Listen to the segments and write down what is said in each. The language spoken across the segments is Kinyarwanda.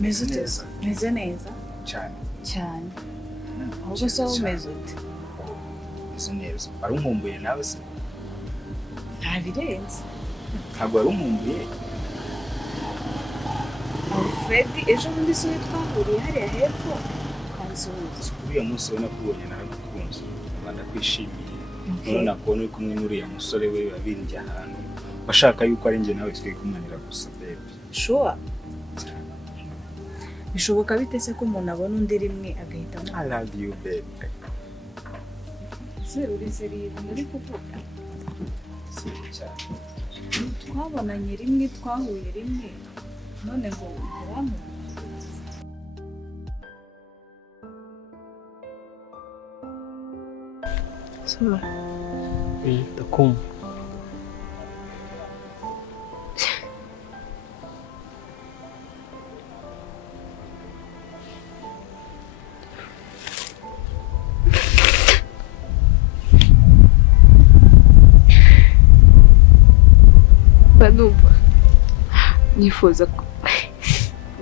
Meze neza. Meze neza cyane cyane. Ahubwo se umeze ute? Meze neza. Ari umumbuye nawe se? Nta birenze. Ntabwo ari umumbuye. Alfred ejo bundi se twahuriye hariya hepfo kansuhuza. Uriya munsi we nakubonye naragukunze. Rwanda kwishimiye. Urabona ko uri kumwe n'uriya musore we babinjye ahantu. Bashaka yuko ari njye nawe twikumanira gusa baby. Sure. Bishoboka bite se ko umuntu abona undi rimwe agahitamo? I love you baby. Seri muri kuvuga. Seri cyane. Twabonanye rimwe twahuye rimwe. None ngo uramu. Sura. Ndakumva. Banumva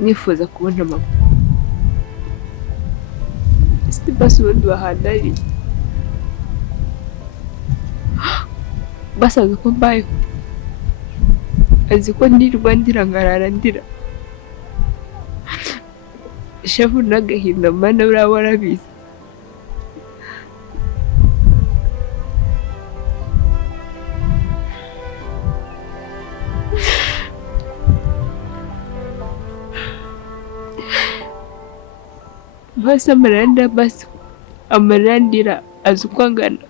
nifuza kubona mama. Ese basi ubundi bahandari basaga ko mbayeho, azi ko ndirwa ndira nkarara ndira. Shefu n'agahinda mana uraba warabizi. Basi amarandira azi uko angana.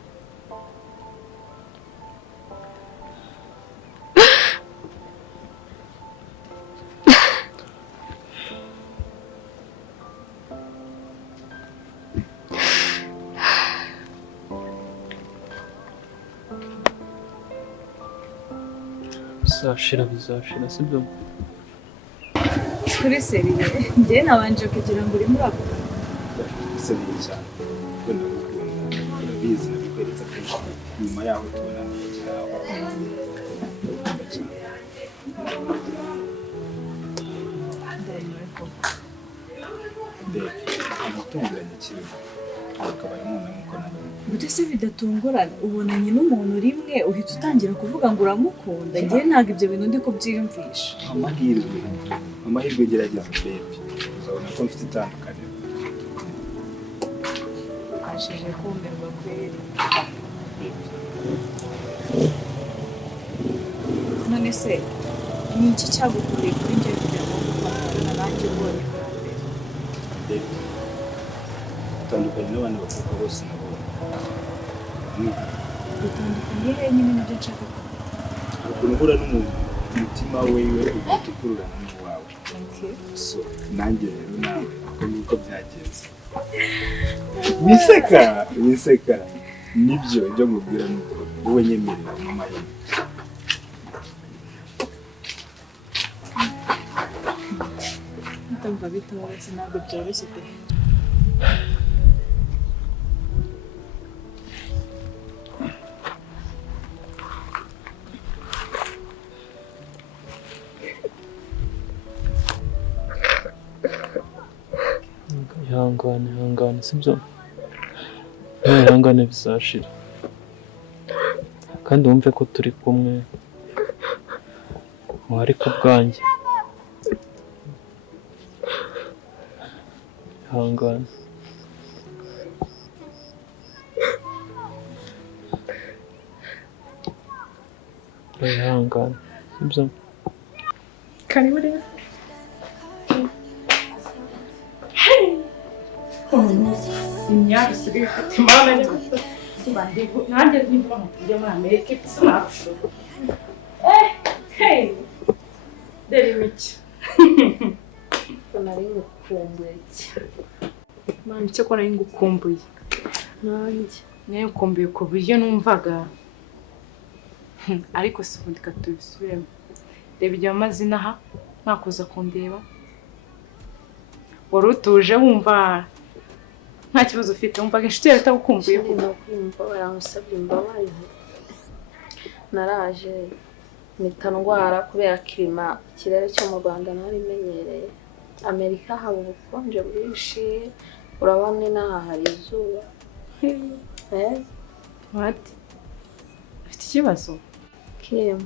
bizashira sibyo? Kuri seriye njye nabanje kugira ngo uri muri ako Seri cyane. Kwenda gukunda. Urabizi nabikweretse kenshi. Nyuma yaho tubona neza. Amatunguranye kirimo akaba ari umuntu mukona. Gute se bidatungurana ubonanye n'umuntu rimwe uhita utangira kuvuga ngo uramukunda? Njye ntabwo ibyo bintu ndi kubyiyumvisha. Amahirwe gerageza baby. Uzabona ko mfite itandukaniro. Ashije kumberwa kweri. None se ni iki cyagukuye kuri njye kugira ngo ufatane nanjye ubonye bwa mbere? Baby. Utandukanye n'abandi bakobwa bose nabonye. Dutandukanye he nyine nibyo nshaka ko. Ntabwo uhura n'umuntu umutima wiwe ugahita ukururana n'uwawe. So nanjye rero nawe uko niko byagenze. Wiseka nibyo ibyo mubwira nuko wowe nyemerera mu mahirwe. Ndumva bitoroshye ntabwo byoroshye pe. Ihangane sibyo? Ihangane bizashira. Kandi wumve ko turi kumwe. Muhari ku bwanjye. Ihangane. Ihangane sibyo? Karibu rero. Imyaka isigaye ifite imana nanjye ntivuga ngo tujye muri Amerika sinabishobora. Dore imiki nari ngukumbuye mama, icyo ko nari ngukumbuye nanjye nayo ngukumbuye ku buryo numvaga ariko si ubundi katubisubiremo. Reba ibyo amazina aha ntakuza kundeba, wari utuje wumva nta kibazo ufite, wumvaga inshuti yawe itagukumbuye ko nakwimva baramusabye imbabazi. Naraje mpita ndwara kubera kirima ikirere cyo mu Rwanda nari menyereye Amerika haba ubukonje bwinshi, urabona inaha hari izuba. What? Ufite ikibazo? Kim,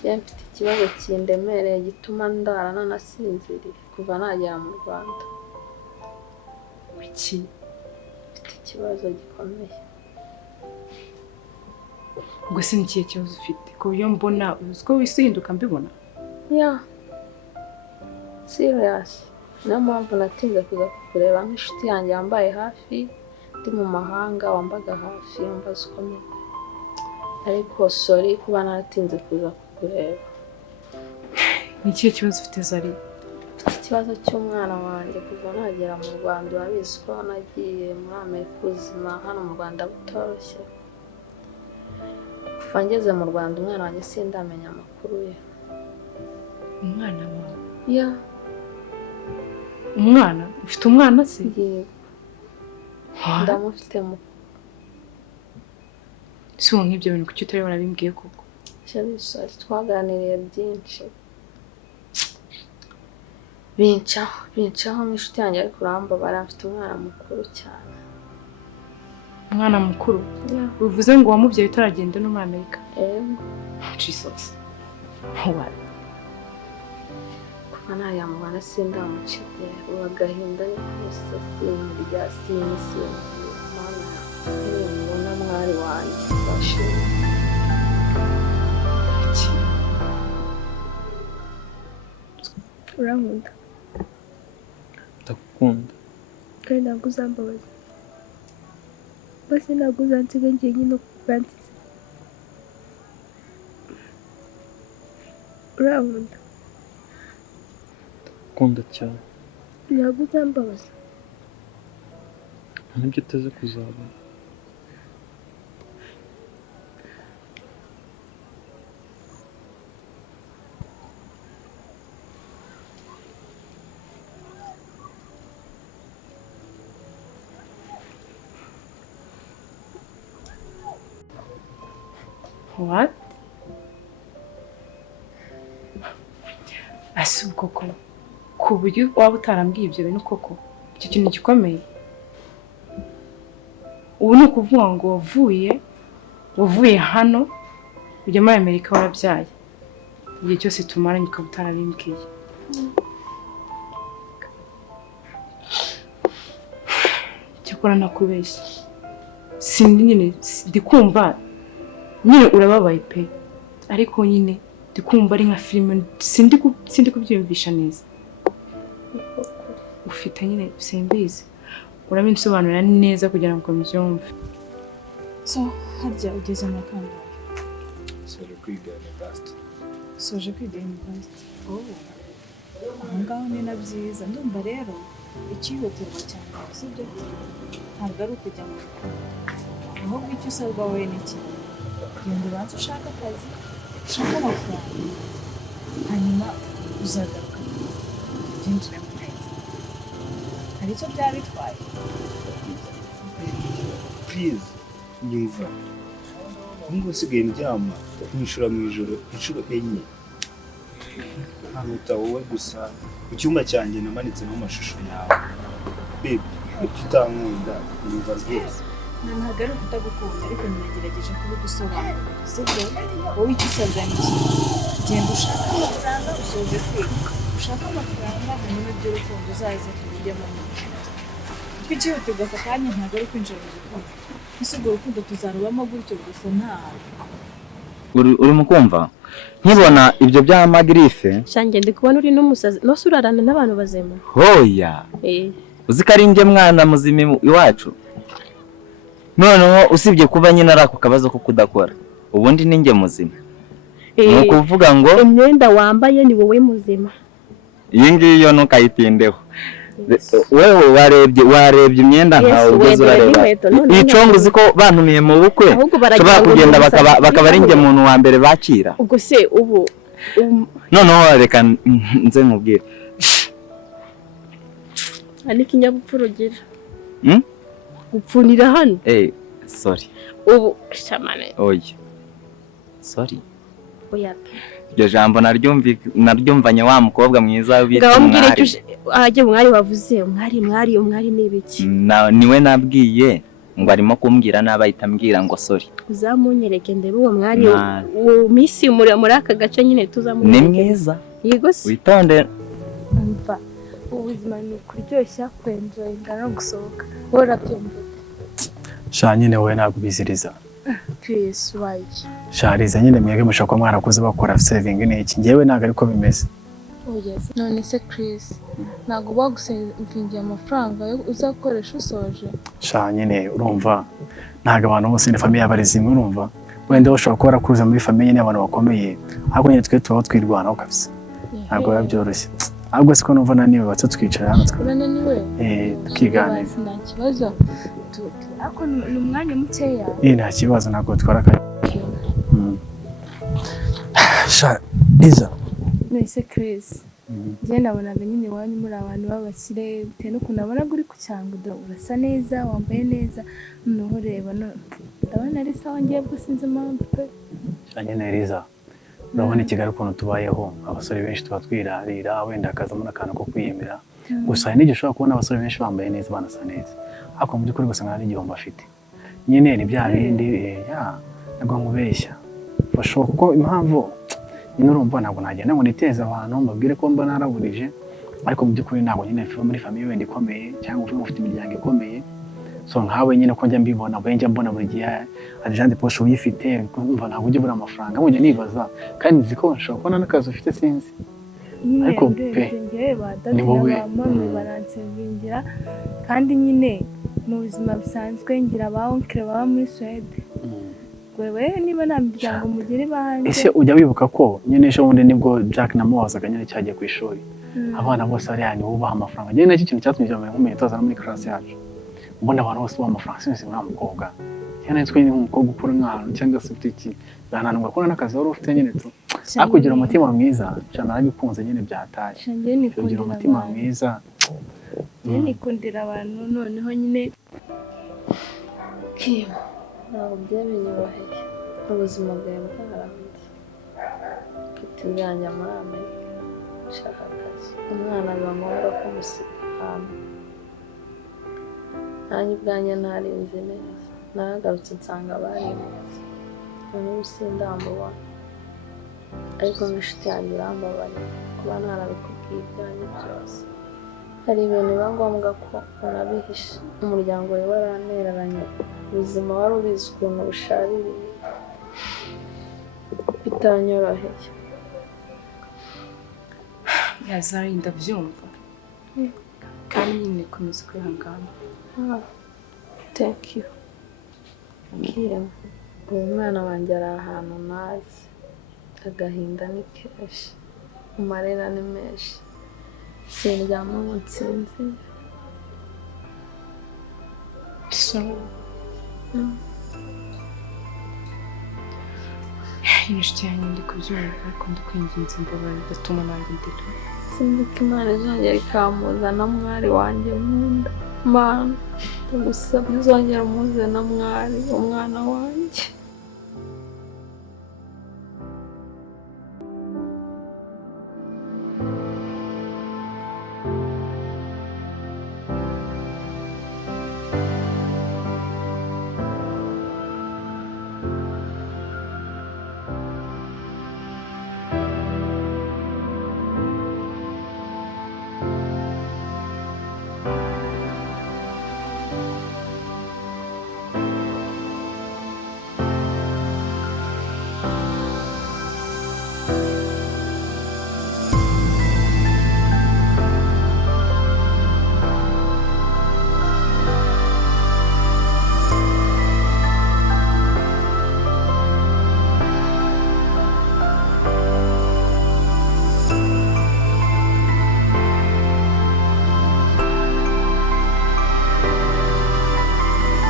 njye mfite ikibazo kindemereye gituma ndara nanasinziriye kuva nagera mu Rwanda. Iki? Mfite ikibazo gikomeye. Ubwo se ni ikihe kibazo ufite? Ku buryo mbona uziko wisihinduka mbibona? Yeah. Serious. Niyo mpamvu natinze kuza kureba nk'inshuti yanjye yambaye hafi, ndi mu mahanga wambaga hafi yumva zikomeye. Ariko sorry kuba naratinze kuza kureba. Ni ikihe kibazo ufite Zari? Mfite ikibazo cy'umwana wanjye kuva nagera mu Rwanda, urabizi ko nagiye muri Amerika ubuzima hano mu Rwanda butoroshye. Kuva ngeze mu Rwanda umwana wanjye sindamenya amakuru ye. Umwana wawe? Yeah. Umwana? Ufite umwana se? Yego. Ndamufite mu si ubu nk'ibyo bintu kuki utari warabimbwiye koko? Sorry, twaganiriye byinshi. Bincaho nk'inshuti yanjye ariko urambabara, mfite umwana mukuru cyane. Umwana mukuru? Yeah. Bivuze ngo wamubyaye utaragenda no muri Amerika? Jesus. What? Kuva nayamubona sindamuciye, ubu agahinda ni kose sinirya sinisinzira. Mana, nimubona mwari wanjye bashimye. Urankunda ndagukunda kandi ntabwo uzambabaza, basi ntabwo uzansiga njyenyine ukansize. Urankunda ndagukunda cyane, ntabwo uzambabaza. nta n'ibyo uteze kuzaba. What? Ase ubwo koko ku buryo waba utarambwiye ibyo bintu koko icyo kintu gikomeye. Ubu ni ukuvuga ngo wavuye hano ujya muri Amerika warabyaye, igihe cyose tumaranye ukaba utarabimbwiye. Cyakora nakubeshya, sindi nyine ndi kumva nyine urababaye pe, ariko nyine ndi kumva ari nka filime, sindi kubyiyumvisha neza. Ufite nyine simbizi, urabinsobanurira neza kugira ngo mbyumve. So harya ugeze mu kangahe? Soje kwiga university. Soje kwiga university. Aho ngaho ni na byiza. Ndumva rero ikihutirwa cyane sibyo, ntabwo ari ukujya mu rukundo, ahubwo icyo usabwa wowe ni iki? Genda ubanza ushaka akazi, ushaka amafaranga, hanyuma uzagaruka byinjire mu neza. Hari icyo byaba bitwaye? Please, nyumva. Ngo usigaye ndyama nishura mu ijoro inshuro 4. Haruta wowe gusa mu cyumba cyanjye namanitsemo amashusho yawe. Babe, utankunda nyumva rwose. Ntabwo ari ukutagukunda, ariko nagerageje kubigusobanurira sibyo. Wowe icyo usabwa ni iki? Genda ushaka amafaranga, usoje kwiga, ushaka amafaranga, hanyuma iby'urukundo uzaze tubijyemo. Kuko ikihutirwa aka kanya ntabwo ari kwinjira mu rukundo. Ese urwo rukundo tuzarubamo gutyo gusa uri mu kumva? Nkibona ibyo bya Magrife Shange ndi kubona uri n'umusazi, nose urarana n'abantu bazima. hoya uzi ko ari njye mwana muzima iwacu. Noneho usibye kuba nyine ari ako kabazo ko kudakora, ubundi ni njye muzima. Ni ukuvuga ngo imyenda wambaye ni wowe muzima. iyi ngiyo ntukayitindeho. Wewe warebye imyenda nkawe ugeze urareba. Icongo uzi ko bantumiye mu bukwe, tuba kugenda bakaba ari njye muntu wa mbere bakira. Ubwo se ubu noneho reka nze nkubwire. ari kinyabupfura ugira. Gupfunira hano? Sorry. Ubu shamane. Oya. Sorry. Oya. Iryo jambo naryumvanye wa mukobwa mwiza w'ibitwa mwari. ajye mwari wavuze umwari n'ibiki niwe nabwiye ngo arimo kumbwira nabi ahita ambwira ngo sorry. Uzamunyereke ndebe uwo mwari misi muri aka gace nyine tuzamunyereke. Ni mwiza. Yego se. Witonde. Umva ubuzima ni kuryoshya kwenjoyinga no gusohoka. Hora byumva. Sha nyine wowe ntabwo biziriza. Please why? Shariza nyine mwege mushaka mwarakuze bakora saving n'iki ngewe ntabwo ariko bimeze. Oh yes. None se Chris ntabwo bagusevingiye amafaranga yo uzakoresha usoje. Sha nyine urumva ntabwo abantu bose ni famille y'abarezi imwe urumva. Wenda ushobora kuba warakuruza muri famille y'abantu bakomeye ahubwo nyine twe tuba twirwanaho kabisa. Ntabwo yabyoroshye. Ahubwo siko numva naniwe batse twicara hano Urananiwe? Tukiganira. Nta kibazo. Ako ni umwanya mukeya. Nta kibazo ntabwo twara ka. Sha Liza. Nese Chris. Njye nabonaga nyine wanyu muri abantu babakire bitewe n'ukuntu nabonaga uri ku cyangudo urasa neza wambaye neza noneho reba ndabona ari sawa ngiye bwo sinzi impamvu pe. Sha nyine Liza. Urabona Kigali ukuntu tubayeho abasore benshi tuba twirarira wenda akazamo n'akantu ko kwiyemera gusa n'igihe ushobora kubona abasore benshi bambaye neza banasa neza ariko mu by'ukuri gusa nari igihombo afite nyine ni bya bindi ntabwo nkubeshya fasho kuko impamvu nyine urumva ntabwo nagenda ngo niteze abantu mbabwire ko mba naraburije ariko mu by'ukuri ntabwo nyine mfiba muri famille wenda ikomeye cyangwa ufite imiryango ikomeye so nkawe nyine ko njya mbibona njya mbona buri gihe agende posho uyifite kumva ntabwo ujye bura amafaranga njye nibaza kandi nzi ko nshobora kubona n'akazi ufite sinzi ariko pe ni wowe baransevingira kandi nyine mu buzima bisanzwe ngira abaonkere baba muri Swede wewe niba nta miryango mugire banjye ese ujya wibuka ko nyine ejo bundi nibwo Jack namubazaga nyine cyagiye ku ishuri abana bose ari yani bubaha amafaranga nyine nacyo kintu cyatumye cyane nkomeye tuzana muri class yacu mbona abantu bose baha amafaranga sinzi nta mukobwa cyane twe ni umukobwa ukora nk'ahantu cyangwa se ufite iki bananirwa kubona n'akazi wari ufite nyine tu akugira umutima mwiza cyane arabikunze nyine byataye kugira umutima mwiza nikundira abantu noneho nyine Kim ntabwo byabinyoroheye ubuzima bwawe bwaranze mfite imyanya muri Amerika nshaka akazi umwana biba ngombwa ko musiga ahantu nanjye ubwanjye ntarinze neza naragarutse nsanga barimutse noneho sindamubona ariko nk'inshuti yanjye irambabarira kuba ntarabikubwiye ibyanjye byose hari ibintu biba ngombwa ko unabihisha umuryango wawe waranereranye ubuzima wari ubizi ukuntu bushaririye bitanyoroheye yazari ndabyumva kandi nyine komeza kwihangana thank you Kim uwo mwana wanjye ari ahantu ntazi agahinda ni kenshi amarira ni menshi sindyama ngo nsinzire inshuti yanjye ndi kubyumva ariko ndi kwinginze imbabare bidatuma nanjye ndira sinzi ko Imana izongera ikamuzana mwari wanjye nkunda Mana ndagusaba uzongera umuzana mwari umwana wanjye